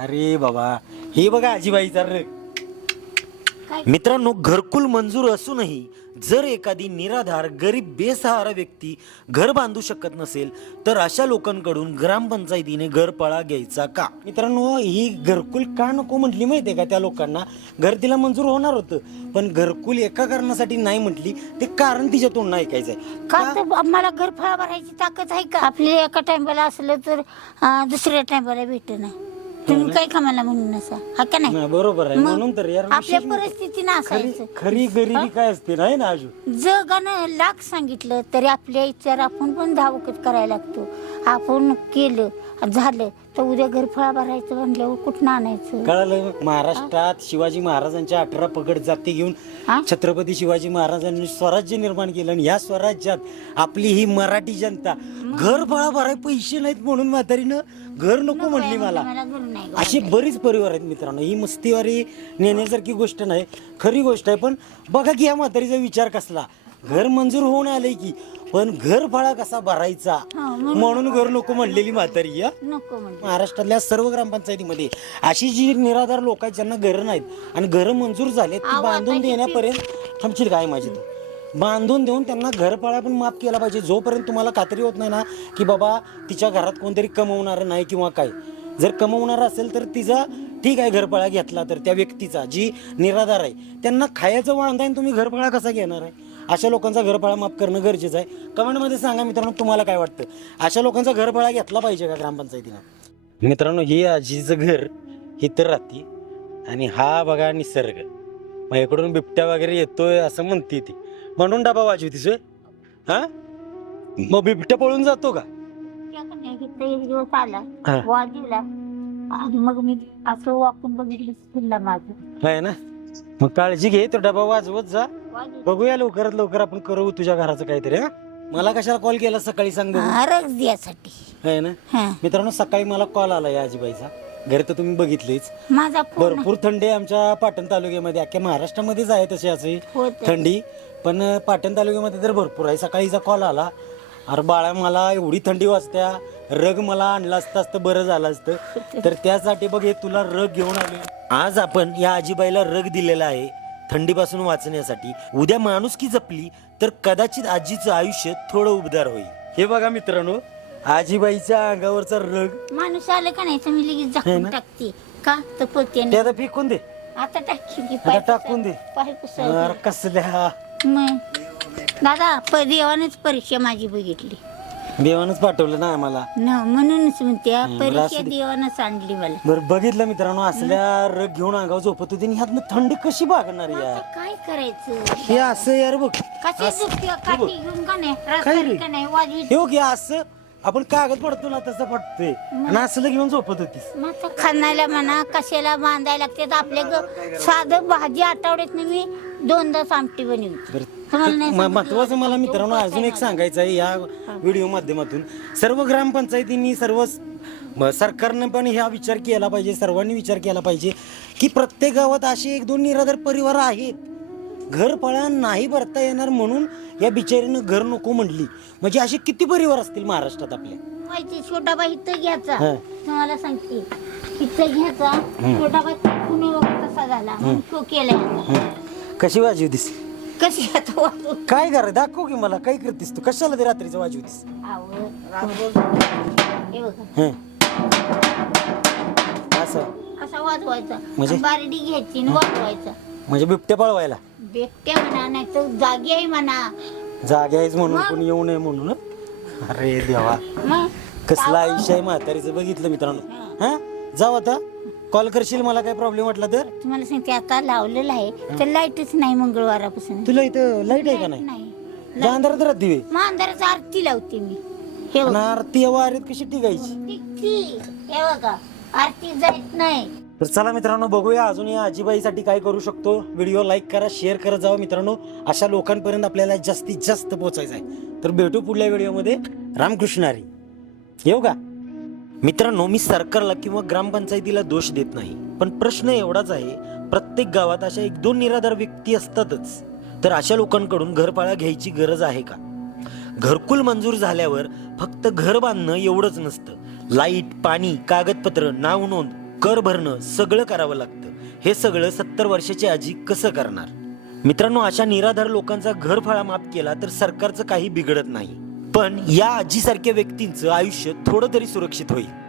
अरे बाबा, हे बघा आजीबाईचा रग. मित्रांनो, घरकुल मंजूर असूनही जर एखादी निराधार गरीब बेसहारा व्यक्ती घर बांधू शकत नसेल तर अशा लोकांकडून ग्रामपंचायतीने घरपळा घ्यायचा का? मित्रांनो, ही घरकुल का नको म्हटली माहितीये का? त्या लोकांना घर तिला मंजूर होणार होतं, पण घरकुल एका कारणासाठी नाही म्हटली. ते कारण तिच्या तोंडनं ऐकायचंय का? तर आम्हाला घरफळा भरायची ताकद आहे का? आपल्या एका टायमाला असलं तर दुसऱ्या टायमाला भेट नाही. तुम्ही काय कामाला म्हणून नसा, हा का नाही? बरोबर आहे. म्हणून तर यार, आपल्या परिस्थितीनं असायचं. खरी गरिबी काय असते नाही ना आजू. जगानं लाख सांगितलं तरी आपल्या इच्छा आपण पण धावकत करायला लागतो. आपण केलं झालं तर उद्या घरफळा भरायचं म्हणल्यावर कुठं आणायचं? कळालं? महाराष्ट्रात शिवाजी महाराजांच्या 18 पगड जाती घेऊन छत्रपती शिवाजी महाराजांनी स्वराज्य निर्माण केलं, आणि या स्वराज्यात आपली ही मराठी जनता घरफळा भराय पैसे नाहीत म्हणून म्हातारीनं घर नको म्हटली मला. अशी बरीच परिवार आहेत मित्रांनो. ही मस्तीवारी नेण्यासारखी गोष्ट नाही, खरी गोष्ट आहे. पण बघा की या म्हातारीचा विचार कसला. घर मंजूर होऊन आले की, पण घर भाडा कसा भरायचा म्हणून घर नको म्हणलेली म्हातारी. महाराष्ट्रातल्या सर्व ग्रामपंचायतीमध्ये अशी जी निराधार लोक आहेत ज्यांना घरं नाहीत आणि घरं मंजूर झालेत, ती बांधून देण्यापर्यंत थांबशील काय माझी तू? बांधून देऊन त्यांना घरफाळा पण माफ केला पाहिजे. जोपर्यंत तुम्हाला खात्री होत नाही ना की बाबा तिच्या घरात कोणतरी कमवणार नाही किंवा काय, जर कमवणार असेल तर तिचा ठीक आहे घरफाळा घेतला, तर त्या व्यक्तीचा जी निराधार आहे त्यांना खायचं वांधा आहे, तुम्ही घरफाळा कसा घेणार आहे? अशा लोकांचा घरफाळा माफ करणं गरजेचं आहे. कमेंटमध्ये सांगा मित्रांनो, तुम्हाला काय वाटतं? अशा लोकांचा घरफाळा घेतला पाहिजे का ग्रामपंचायतीनं? मित्रांनो, ही आजीचं घर इथं राहते आणि हा बघा निसर्ग. मग इकडून बिबट्या वगैरे येतोय असं म्हणते ती, म्हणून डबा वाजवतीस होय? हा, मग बिबट्या पळून जातो का? एक दिवस आला वाजवला, मग मी असं वाकून बघितलं माझं आहे ना. मग काळजी घे, तो डबा वाजवत जा. बघूया लवकरात लवकर आपण करू तुझ्या घराचं काहीतरी. हा, मला कशाला कॉल केला सकाळी सांग बघू? रग द्यासाठी आहे ना. मित्रांनो, सकाळी मला कॉल आला या आजीबाईचा. घर तर तुम्ही बघितलेच, माझा भरपूर थंडी आहे आमच्या पाटण तालुक्यामध्ये. अख्ख्या महाराष्ट्रामध्येच आहे तशी असे थंडी, पण पाटण तालुक्यामध्ये तर भरपूर आहे. सकाळीचा कॉल आला, अरे बाळा मला एवढी थंडी वाजत्या, रग मला आणलं असतं असतं बरं झालं असतं. तर त्यासाठी बघ हे तुला रग घेऊन आले. आज आपण या आजीबाईला रग दिलेला आहे थंडीपासून वाचण्यासाठी. उद्या माणुसकी जपली तर कदाचित आजीचं आयुष्य थोडं उबदार होईल. हे बघा मित्रांनो, आजीबाईच्या अंगावरचा रग. माणूस आलं का नाही तर मी लगेच झाकून टाकते का तर पोत्याने. ते आता फेकून दे, आता टाकी टाकून दे. कसल्या मग दादा देवानच परीक्षा माझी बघितली, देवानच पाठवलं ना आम्हाला म्हणूनच म्हणते परीक्षा देवानच आणली मला. बरं बघितलं मित्रांनो, असल्या रग घेऊन अंगावर झोपत होती. ह्यातनं थंडी कशी भागणार यार? काय करायचं हे असं यार बघ, काठी घेऊन का नाही वाजवी हे बघ असं आपण कागद पडतो ना तसं पडतोय, आणि असलं घेऊन झोपत होतीस. खाण्याला म्हणा कशाला बांधायला लागते. आपल्या साधं भाजी आठवड्यात मी 2दा आमटी बनवली. महत्वाचं मला मित्रांनो अजून एक सांगायचं आहे या व्हिडिओ माध्यमातून. सर्व ग्रामपंचायतींनी, सर्व सरकारनं पण ह्या विचार केला पाहिजे, सर्वांनी विचार केला पाहिजे की प्रत्येक गावात असे 1-2 निराधार परिवार आहेत, घरफळा नाही भरता येणार म्हणून या बिचारीनं घर नको म्हणली. म्हणजे असे किती परिवार असतील महाराष्ट्रात आपल्या? छोटा बाई इथं घ्यायचा, तुम्हाला सांगते इथं घ्यायचा छोटा बाई कसा झाला तो केला. कशी वाजवतीस? कशी काय कर दाखव की मला, काय करतीस तू? कशाला ते रात्रीचं वाजवतीस? असा वाजवायचा, म्हणजे बारडी घ्यायची वाजवायचा. म्हणजे बिबट्या पळवायला? बिबट्या म्हणा नाही तर जागी आहे म्हणा. जागे आहेच म्हणून कोणी येऊ नये म्हणून? अरे देवा, कसला आयुष्य आहे म्हातारीचं. बघितलं मित्रांनो. हा, जाऊ आता. कॉल करशील मला काय प्रॉब्लेम वाटला तर? तुम्हाला सांगते आता लावलेलं आहे तर लाईटच नाही मंगळवारापासून. तुला इथं लाईट आहे का नाही? अंधारात राहते दिवे. मग अंधारात आरती लावते मी. आरती वारीत कशी टिकायची? हे बघा आरती जात नाही. तर चला मित्रांनो, बघूया अजून या आजीबाईसाठी काय करू शकतो. व्हिडिओ लाईक करा, शेअर करत जावा मित्रांनो. अशा लोकांपर्यंत आपल्याला जास्तीत जास्त पोहोचायचं आहे. तर भेटू पुढल्या व्हिडिओमध्ये. रामकृष्ण हरी. येऊ का मित्रांनो? मी सरकारला किंवा ग्रामपंचायतीला दोष देत नाही, पण प्रश्न एवढाच आहे, प्रत्येक गावात अशा 1-2 निराधार व्यक्ती असतातच. तर अशा लोकांकडून घरफाळा घ्यायची गरज आहे का? घरकुल मंजूर झाल्यावर फक्त घर बांधणं एवढंच नसतं. लाईट, पाणी, कागदपत्र, नाव नोंद कर भरणं सगळं करावं लागतं. हे सगळं 70 वर्षाची आजी कसं करणार? मित्रांनो, अशा निराधार लोकांचा घरफाळा माफ केला तर सरकारचं काही बिघडत नाही, पण या आजीसारख्या व्यक्तींचं आयुष्य थोडं तरी सुरक्षित होईल.